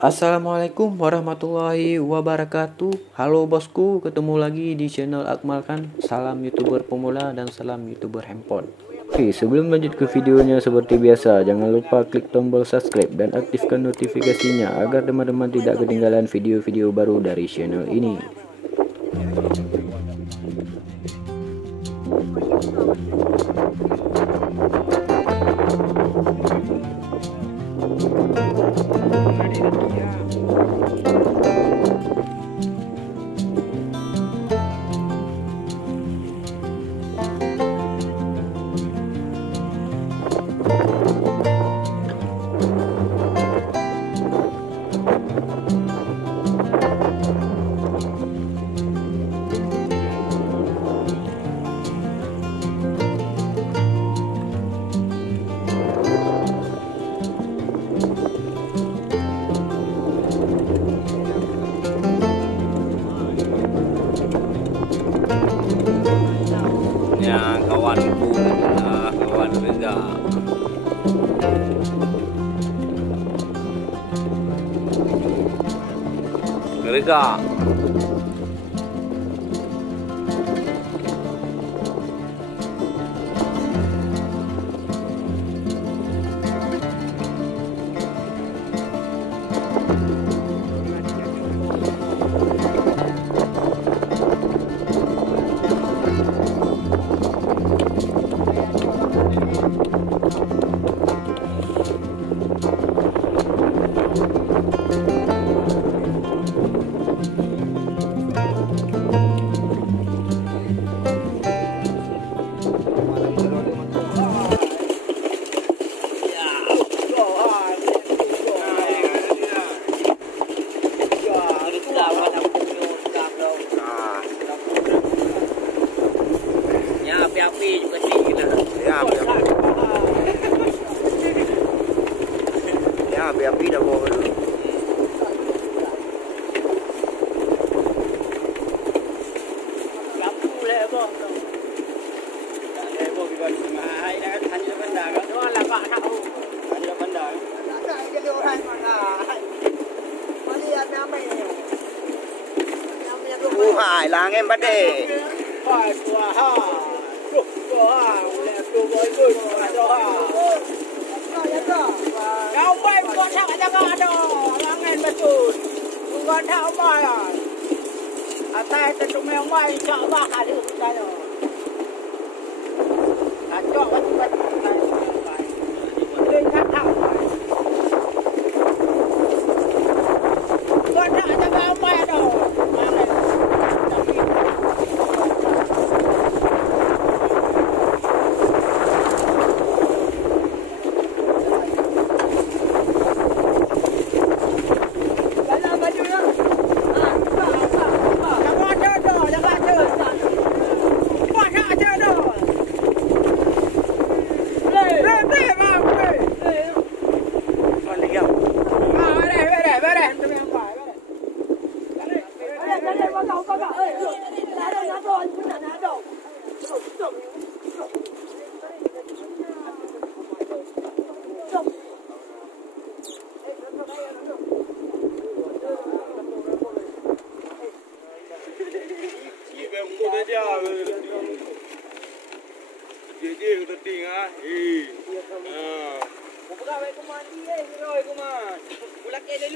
Assalamualaikum warahmatullahi wabarakatuh. Halo bosku, ketemu lagi di channel Akmal Khan. Salam YouTuber pemula dan salam YouTuber handphone. Oke, sebelum lanjut ke videonya seperti biasa, jangan lupa klik tombol subscribe dan aktifkan notifikasinya agar teman-teman tidak ketinggalan video-video baru dari channel ini. Ya, kawanku adalah kawan Reza. Reza. Api-api juga tinggi lah. Ya, api-api. Ya, api-api dah bawa dulu. Lampu lah bos. Tak ada bos bagi semai dah hanya benda kan. Tuan lah pak tahu. Hanya benda. Tak ada jadi orang mana. Mari apa ni? Hai, lang em bắt đề. Hai qua ha. Kau baik kau tak jaga ada, langan betul. Kau tak bayar. Atai tentu memang baik tak bakal itu saja. Acok betul-betul. Lihat tak. Kau tak jaga apa ada.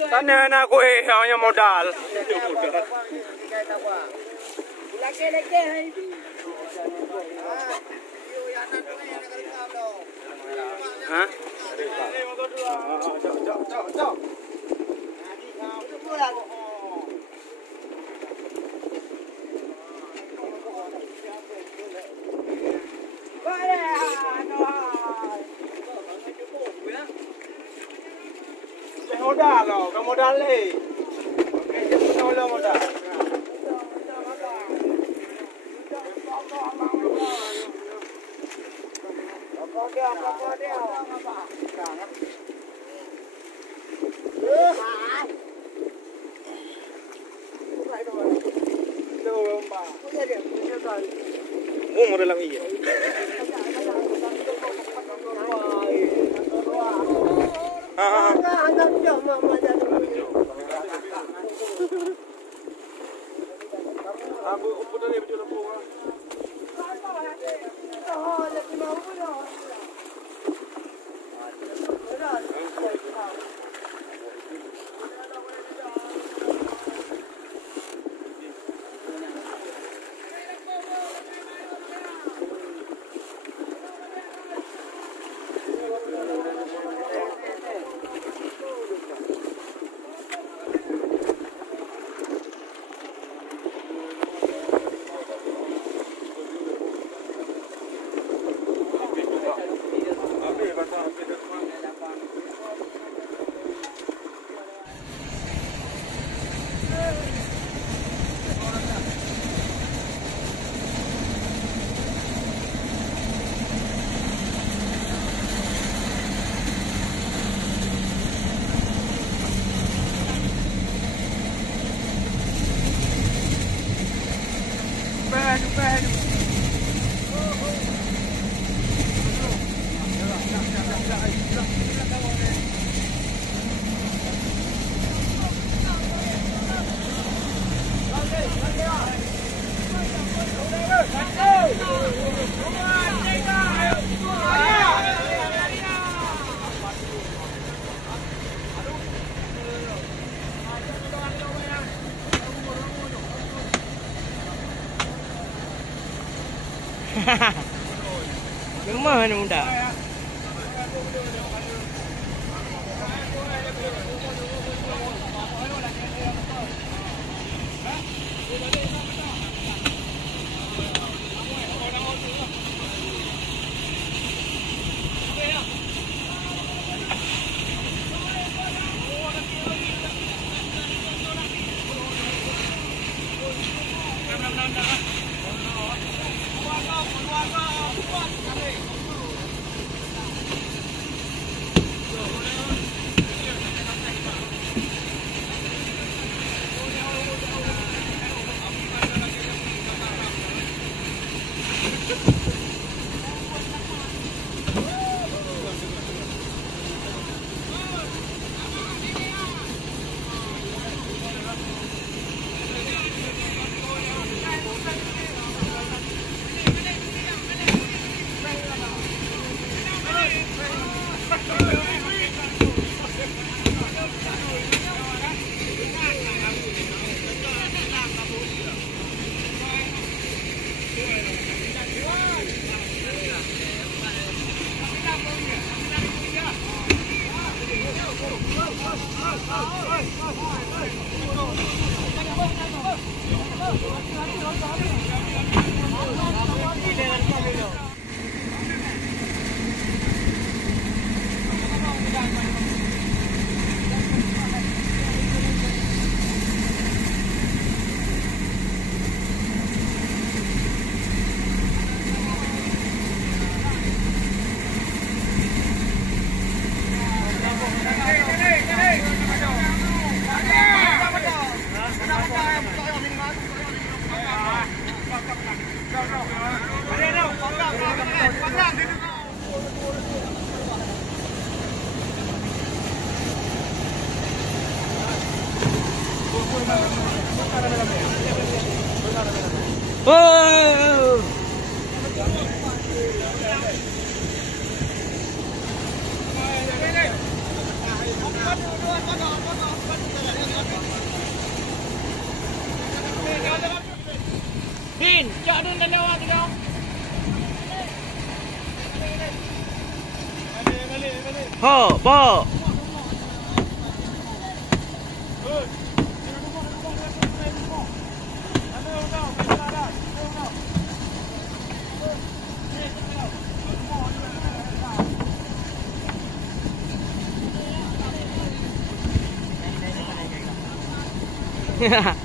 Tanya nak aku hanya modal. Hah? modal loh, kamu modal nih. Oke, kita modal. Apa dia? Modal lang iya. Aku udah lebih dulu bunga. Yang mana muda? Oh! Bin, cak dun dan awak tu dong. Ho, bo. Dah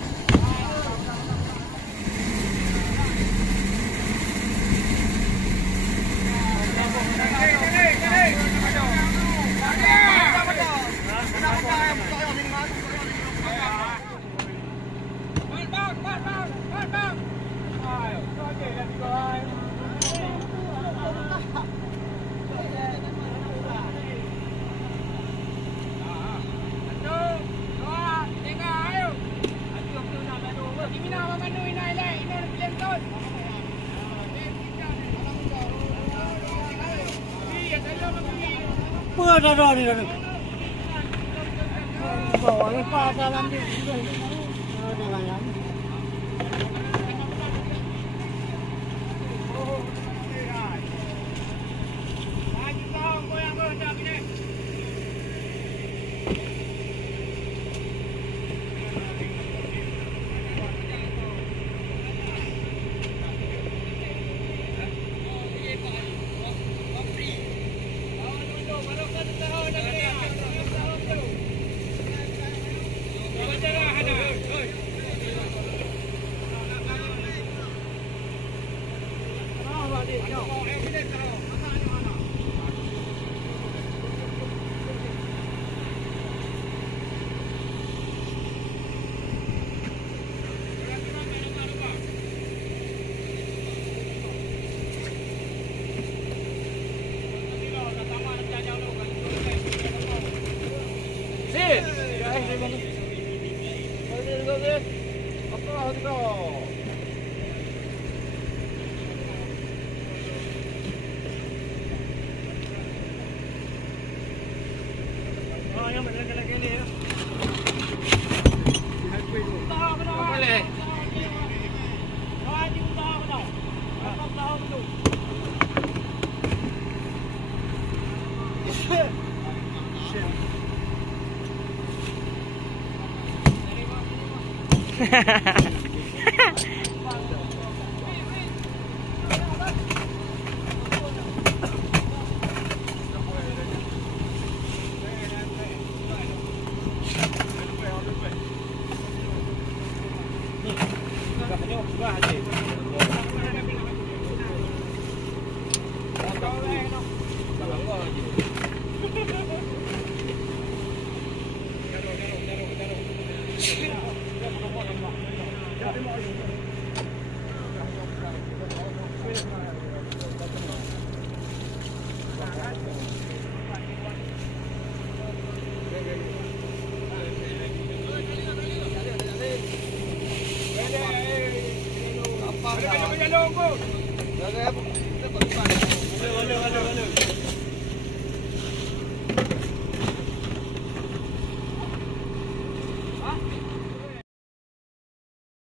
ni dah. Bawa lepas dalam dia.